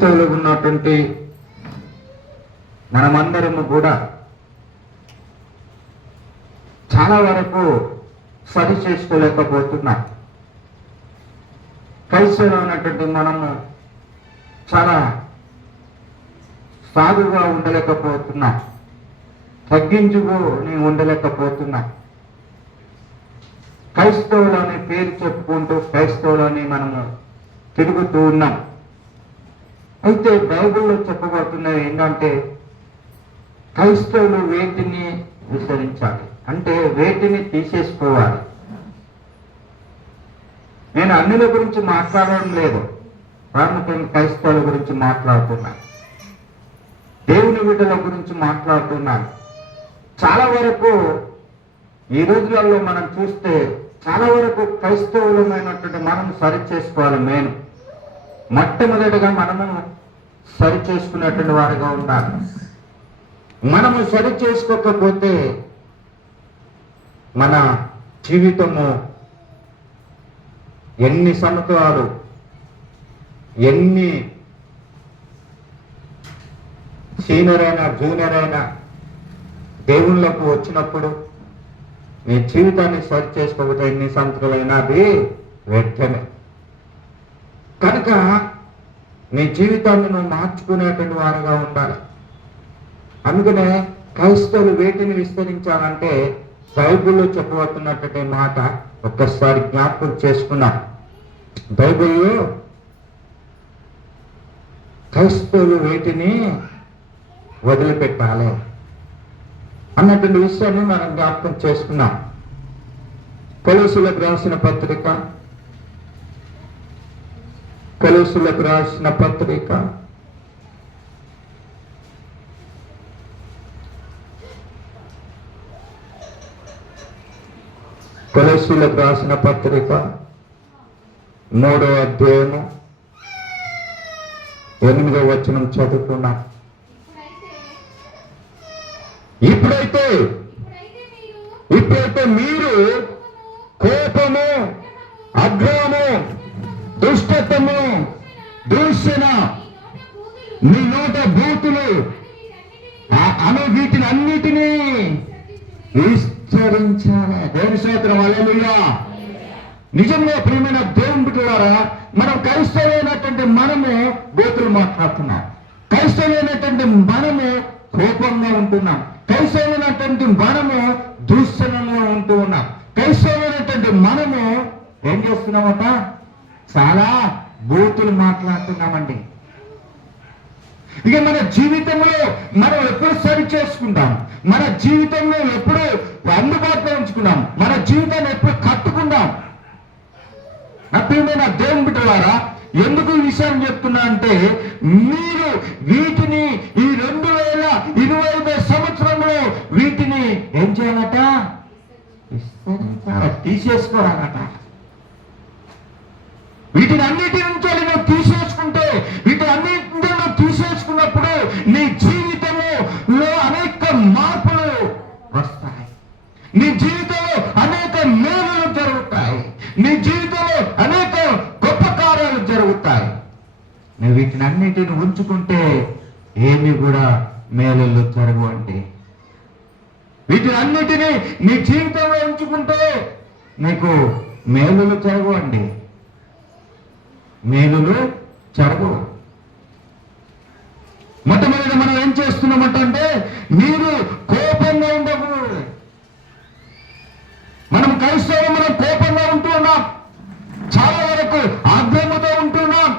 క్రైస్తవులు ఉన్నటువంటి మనమందరము కూడా చాలా వరకు సరి చేసుకోలేకపోతున్నాం. క్రైస్తవులు ఉన్నటువంటి మనము చాలా సాధుగా ఉండలేకపోతున్నాం, తగ్గించుకొని ఉండలేకపోతున్నాం. క్రైస్తవులని పేరు చెప్పుకుంటూ క్రైస్తవులని మనము తిరుగుతూ ఉన్నాం. అయితే బైబిల్లో చెప్పబడుతున్నది ఏంటంటే క్రైస్తవులు వేటిని విసరించాలి అంటే వేటిని తీసేసుకోవాలి. నేను అన్యుల గురించి మాట్లాడడం లేదు, ప్రాముఖ్యంగా క్రైస్తవుల గురించి మాట్లాడుతున్నాను, దేవుని బిడ్డల గురించి మాట్లాడుతున్నాను. చాలా వరకు ఈ రోజులలో మనం చూస్తే చాలా వరకు క్రైస్తవులమైనటువంటి మనం సరి చేసుకోవాలి. మొట్టమొదటిగా మనము సరి చేసుకునేటువంటి వారిగా ఉండాలి. మనము సరి చేసుకోకపోతే మన జీవితము ఎన్ని సంవత్సరాలు ఎన్ని సీనియర్ అయినా జూనియర్ అయినా దేవుళ్ళకు వచ్చినప్పుడు నీ జీవితాన్ని సరి చేసుకోకపోతే ఎన్ని సంవత్సరాలైనా అది వ్యర్థమే. కనుక నీ జీవితాన్ని నువ్వు మార్చుకునేటువంటి వారుగా ఉండాలి. అందుకనే క్రైస్తవులు వేటిని విస్తరించాలంటే బైబిల్లో చెప్పబడుతున్నటువంటి మాట ఒక్కసారి జ్ఞాపకం చేసుకున్నాం. బైబిల్లో క్రైస్తవులు వేటిని వదిలిపెట్టాలి అన్నటువంటి విషయాన్ని మనం జ్ఞాపకం చేసుకున్నాం. కొలొస్సీయులకు రాసిన పత్రిక కొలొస్సీయులకు రాసిన పత్రిక 3వ అధ్యాయము 8వ వచనం చదువుకున్నాం. ఇప్పుడైతే మీరు కోపము, అగ్రహము, దుష్టత్వము, దూషణ, మీ నోట బూతులు అనే వీటిని అన్నిటినీ విస్తరించాలి. దేవుని స్తోత్రం, హల్లెలూయా. నిజంగా ప్రియమైన దేవుని బిడ్డలారా, మనం క్రైస్తవులైనటువంటి మనము బూతులు మాట్లాడుతున్నాం, క్రైస్తవులైనటువంటి మనము కోపంగా ఉంటున్నాం, క్రైస్తవులైనటువంటి మనము దూషణలో ఉంటూ ఉన్నాం, క్రైస్తవులైనటువంటి మనము ఏం చేస్తున్నామట, చాలా బూతులు మాట్లాడుతున్నామండి. ఇక మన జీవితంలో మనం ఎప్పుడు సరి చేసుకుంటాం, మన జీవితంలో ఎప్పుడు అందుబాటులో ఉంచుకున్నాం, మన జీవితాన్ని ఎప్పుడు కట్టుకుందాం. ప్రియమైన దేవుని బిడ్డలారా, ఎందుకు ఈ విషయం చెప్తున్నా అంటే మీరు వీటిని ఈ 2025 సంవత్సరంలో వీటిని ఏం చేయాలట, తీసేసుకోవాలట. వీటిని అన్నిటి నుంచి నువ్వు తీసేసుకుంటే, వీటిని అన్నింటినీ నువ్వు తీసేసుకున్నప్పుడు నీ జీవితంలో అనేక మార్పులు వస్తాయి, నీ జీవితంలో అనేక మేలులు జరుగుతాయి, నీ జీవితంలో అనేక గొప్ప కార్యాలు జరుగుతాయి. నువ్వు వీటిని అన్నిటిని ఉంచుకుంటే ఏమి కూడా మేలులు జరగవండి. వీటిని అన్నిటినీ నీ జీవితంలో ఉంచుకుంటే నీకు మేలులు జరగవండి, మేలులు జరగవు. మొట్టమొదటి మనం ఏం చేస్తున్నామంటే మీరు కోపంగా ఉండకూడదు. మనం క్రైస్తవులు మనం కోపంగా ఉంటూ ఉన్నాం, చాలా వరకు ఆగ్రహంతో ఉంటున్నాం,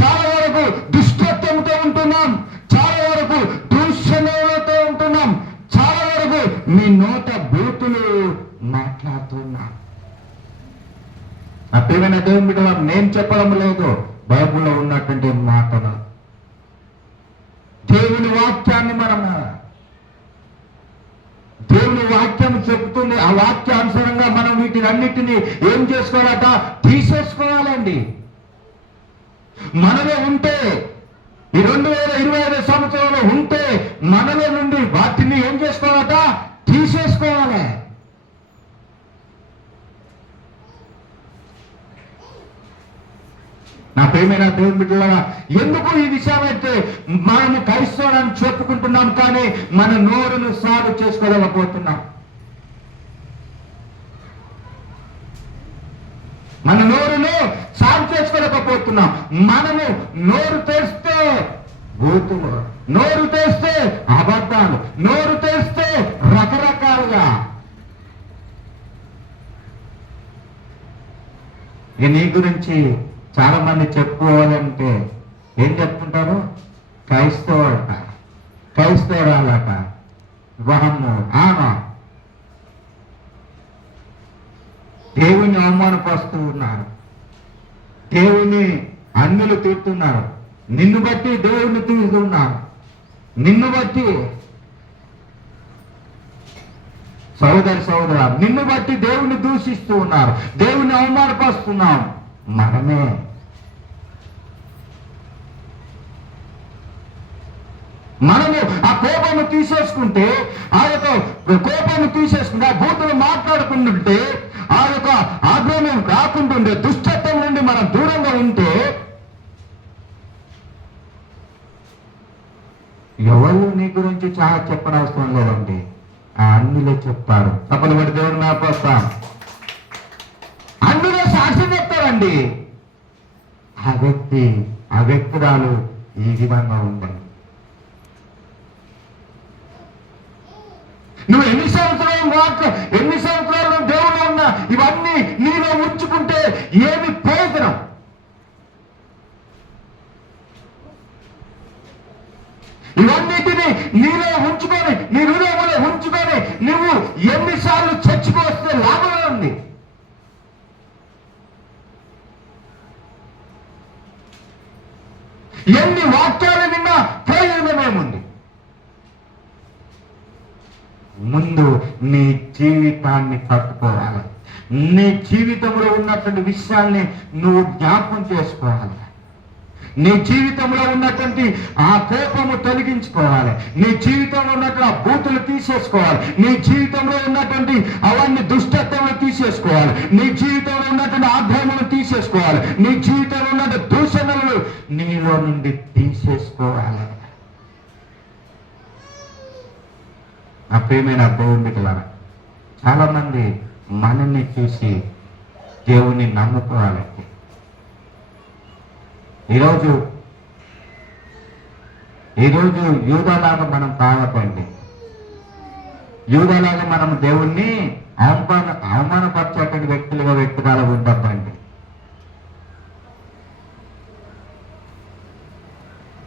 చాలా వరకు దుష్టత్వంతో ఉంటున్నాం, చాలా వరకు దూషణలతో ఉంటున్నాం, చాలా వరకు మీ నోట బూతులు మాట్లాడుతున్నాం. ఆ ప్రియమైన దేవుని బిడ్డ, నేను చెప్పడం లేదు, బైబిల్లో ఉన్నటువంటి మాటలు, దేవుని వాక్యాన్ని దేవుని వాక్యం చెప్తుంది. ఆ వాక్యానుసారంగా మనం వీటిని అన్నిటినీ ఏం చేసుకోవాలట, తీసేసుకోవాలండి. మనలో ఉంటే ఈ 2025 సంవత్సరంలో ఉంటే మనలో నుండి వాటిని ఏం చేసుకోవాలట, తీసేసుకోవాలి. నా ప్రియమైన దేవుని బిడ్డలారా, ఎందుకు ఈ విషయం అయితే మనము క్రైస్తవులని చెప్పుకుంటున్నాం, కానీ మన నోరును సాగు చేసుకోలేకపోతున్నాం. మన నోరును సాగు చేసుకోలేకపోతున్నాం. మనము నోరు తెరిస్తే బూతులు, నోరు తెరిస్తే అబద్ధాలు, నోరు తెరిస్తే రకరకాలుగా. ఇక నీ గురించి చాలా మంది చెప్పుకోవాలంటే ఏం చెప్పుకుంటారు? క్రైస్తవుడట, క్రైస్తవురాలట, వాహము ఆమె దేవుని అవమానపరుస్తూ ఉన్నారు, దేవుని అన్యులు తీరుతున్నారు, నిన్ను బట్టి దేవుని తీరుతున్నారు, నిన్ను బట్టి సోదర నిన్ను బట్టి దేవుని దూషిస్తూ ఉన్నారు, దేవుని అవమానపరుస్తున్నాం. మనము ఆ కోపము తీసేసుకుంటే, ఆ యొక్క కోపము తీసేసుకుంటే, ఆ బూతులు మాట్లాడుకుంటుంటే, ఆ యొక్క ఆగ్రహం రాకుంటుండే, దుష్టత్వం నుండి మనం దూరంగా ఉంటే, ఎవరు నీ గురించి చాలా చెప్పనవసరం లేదండి, ఆ అన్నిలే చెప్తారు. తప్పని బట్టి దేవుని మేపొస్తాం, అన్నిలో సాక్ష్యం చెప్తారండి. ఆ వ్యక్తురాలు ఈ విధంగా ఉందండి. నువ్వు ఎన్ని సంవత్సరాలు దేవుడు ఉన్నా ఇవన్నీ నీలో ఉంచుకుంటే ఏమి ప్రయోజనం? ఇవన్నిటిని నీలో ఉంచుకొని, నీ హృదయంలో ఉంచుకొని నువ్వు ఎన్నిసార్లు చర్చికి వస్తే లాభమే ఉంది? ఎన్ని వాక్యాలు విన్నా ప్రయోజనమేముంది? ముందు నీ జీవితాన్ని కట్టుకోవాలి. నీ జీవితంలో ఉన్నటువంటి విషయాల్ని నువ్వు జ్ఞాపకం చేసుకోవాలి. నీ జీవితంలో ఉన్నటువంటి ఆ కోపము తొలగించుకోవాలి. నీ జీవితంలో ఉన్నటువంటి ఆ బూతులు తీసేసుకోవాలి. నీ జీవితంలో ఉన్నటువంటి అవన్నీ దుష్టత్వములు తీసేసుకోవాలి. నీ జీవితంలో ఉన్నటువంటి ఆగ్రహములు తీసేసుకోవాలి. నీ జీవితంలో ఉన్నటువంటి దూషణలు నీలో నుండి తీసేసుకోవాలి. నా ప్రియమైన దేవుని బిడ్డలారా, చాలా మంది మనల్ని చూసి దేవుని నమ్ముకోవాలంటే, ఈరోజు యూదాలాగా మనం కావద్దండి. యూదాలాగా మనం దేవుణ్ణి అవమానపరిచేటువంటి వ్యక్తులుగా ఉండద్దండి.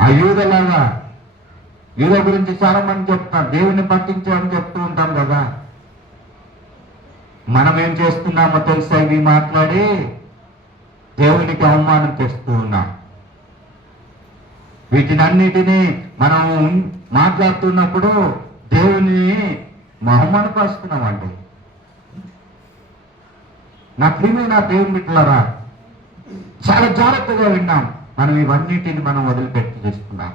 ఆ యూదా గురించి చాలా మంది చెప్తారు, దేవుని పట్టించామని చెప్తూ ఉంటాం కదా. మనం ఏం చేస్తున్నామో తెలుసా? ఇవి మాట్లాడి దేవునికి అవమానం తెస్తూ ఉన్నాం. వీటినన్నిటినీ మనం మాట్లాడుతున్నప్పుడు దేవుని అవమానపరుస్తున్నామండి. నా ప్రియమైన దేవుని బిడ్డలారా, చాలా జాగ్రత్తగా విన్నాం. మనం ఇవన్నిటిని మనం వదిలిపెట్టి చేస్తున్నాం.